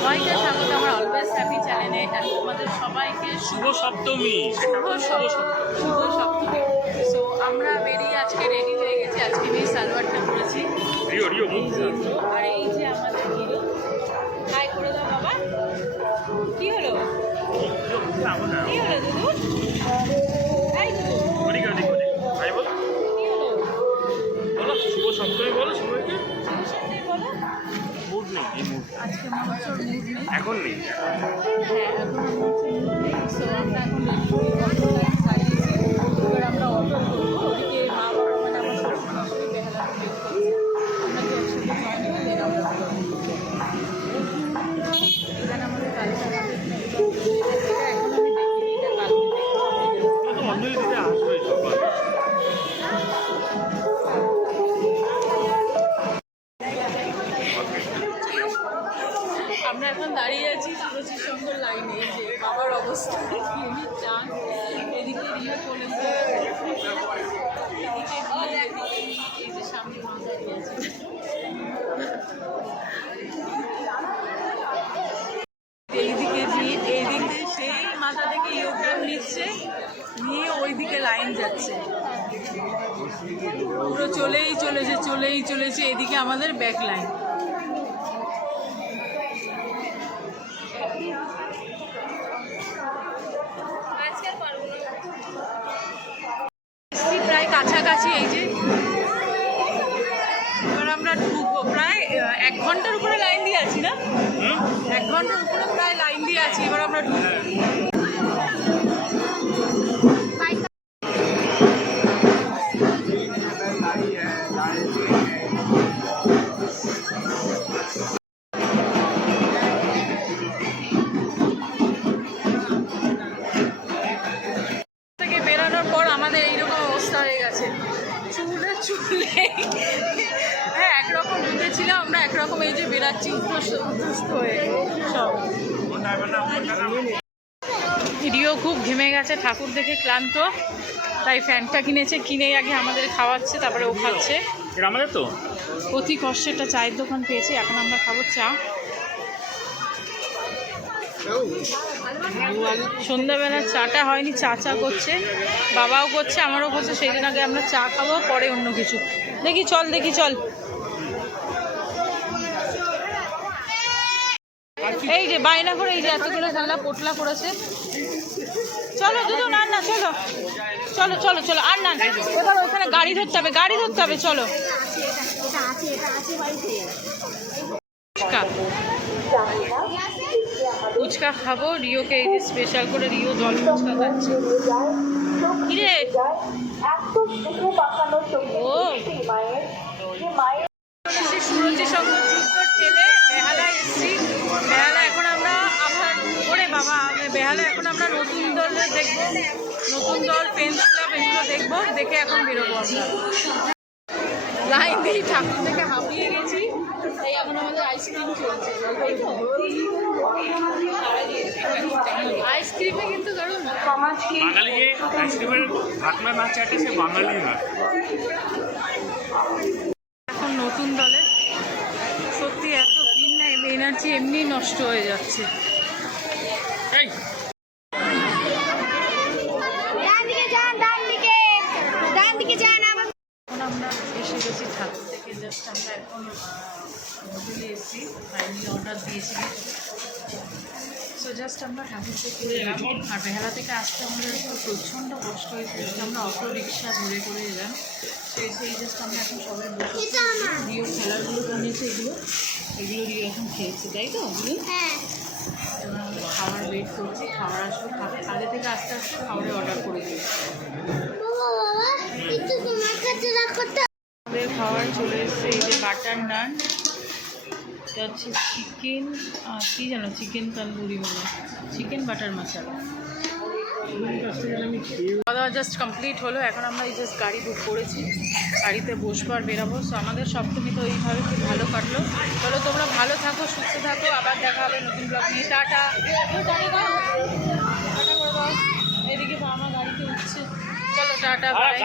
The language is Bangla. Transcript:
সবাইকে স্বাগত আমার অলওয়েজ হ্যাপি চ্যানেলে। তোমাদের সবাইকে শুভ সপ্তমী। শুভ সপ্তমী। সো আমরা বেরিয়ে আজকে রেডি হয়ে গেছি। আজকে আমি সালোয়ারটা পরেছি আর এই যে আমাদের হিরো। হাই করে দাও বাবা। কি হলো কি হলো দুদু? হাই দুদু কি হলো? বলো শুভ সপ্তমী, বলো সবাইকে। সত্যি বলো। মুড নেই, এই মুড আজকে মহোৎসব মুড নেই। এখন নেই। হ্যাঁ এখন মহোৎসব মুড নেই। সো আমরা এখন অটো লাইন সারিয়েছি। এবার আমরা অটো করবো। ওদিকে মা বাবা মানে আমার শ্বশুর বেহালা ওয়েট করছে। আমরা যে একসাথে জয়েন হয়ে দেন আমরা এখানে আমাদের কালচার আমাদের এটা এখন আমি দেখিনি, এটা কালকে তো অঞ্জলি দিতে আসবে সবাই। আমরা এখন দাঁড়িয়ে আছি সুরজির সঙ্গে লাইনে। এই যে বাবার অবস্থা কি চান। এদিকে রিও কোলে এই যে সামনে মা দাঁড়িয়ে আছে। এইদিকে সেই মাথা থেকে ইয়োগ্রাম নিচ্ছে, নিয়ে ওইদিকে লাইন যাচ্ছে। পুরো চলেই চলেছে এদিকে আমাদের ব্যাক লাইন। প্রায় কাছাকাছি। এই যে এবার আমরা ঢুকবো। প্রায় 1 ঘন্টার উপরে লাইন দিয়ে আছি না? 1 ঘন্টার উপরে প্রায় লাইন দিয়ে আছি। এবার আমরা ঢুকবো। থেকে বেরোনোর পর আমাদের এইরকম অবস্থা হয়ে গেছে। চুলে হ্যাঁ একরকম ঢুকেছিলাম আমরা, একরকম এই যে বেরাচ্ছি উদ্ধস্ত হয়ে সব। রিও খুব ঘেমে গেছে, ঠাকুর দেখে ক্লান্ত, তাই ফ্যানটা কিনেছে। কিনেই আগে আমাদের খাওয়াচ্ছে, তারপরে ও খাচ্ছে। আমাদের তো অতি কষ্টে একটা চায়ের দোকান পেয়েছি, এখন আমরা খাবো চা। সন্ধ্যাবেলা চাটা হয়নি, চা করছে, বাবাও করছে, আমারও করছে। সেই দিন আগে আমরা চা খাবো, পরে অন্য কিছু। দেখি চল এই যে বায়না করে এই যে এতগুলো ঝামেলা পোটলা করেছে। চলো দুদু, না চলো আর না, এবার ওখানে গাড়ি ধরতে হবে চলো। ফুচকা খাবো। রিওকে এই যে স্পেশাল করে রিও জল ফুচকা খাচ্ছে। কিরে ও সুরজির সঙ্গে যুদ্ধ ঠেলে বেহালায় এসেছি। বেহালা এখন আমরা আবার ওরে বাবা বেহালা এখন আমরা নতুন দল দেখবো, নতুন দল ফ্রেন্ডস ক্লাব এগুলো দেখবো। দেখে এখন বেরোবো আমরা। লাইন দিয়ে ঠাকুর থেকে হাঁপিয়ে গেছি, তাই এখন আমাদের আইসক্রিম চলছে। আইসক্রিমে কিন্তু ধরুন বাঙালি আইসক্রিমের ভাতনা না চাটে সে বাঙালি না। এখন নতুন দলে সত্যি এত ভিড় না, এনার্জি এমনি নষ্ট হয়ে যাচ্ছে। এখন আমরা এসে গেছি ঠাকুর থেকে। জাস্ট আমরা এখন হোটেলে এসেছি, ফাইনালি অর্ডার দিয়েছি। সো জাস্ট আমরা ঠাকুর থেকে এলাম। আর বেহালা থেকে আসতে আমাদের প্রচণ্ড কষ্ট হয়েছে। আমরা অটো রিক্সা ধরে করে এলাম। সেই জাস্ট আমরা এখন সবাই বসে রিও খেলারগুলো বানিয়েছে, এগুলো রিও এখন খেয়েছে, তাই তো? এবার আমরা খাবার ওয়েট করছি, খাবার আসবে। আগে থেকে আস্তে খাবারের অর্ডার করে দিই। আমাদের খাবার চলে এসছে। এই যে বাটার নান, এটা হচ্ছে চিকেন কী জানো, চিকেন তন্দুরি মানে চিকেন বাটার মশলা। খাওয়া দাওয়া জাস্ট কমপ্লিট হলো। এখন আমরা এই জাস্ট গাড়ি বুক করেছি, গাড়িতে বসবো আর বেরাবো। সো আমাদের সপ্তমী তো এইভাবে খুব ভালো কাটলো। চলো তোমরা ভালো থাকো, সুস্থ থাকো, আবার দেখা হবে নতুন ব্লগ নিয়ে। টাটা করে দাও। এদিকে আমার গাড়িতে উঠছে। চলো টাটা বাই।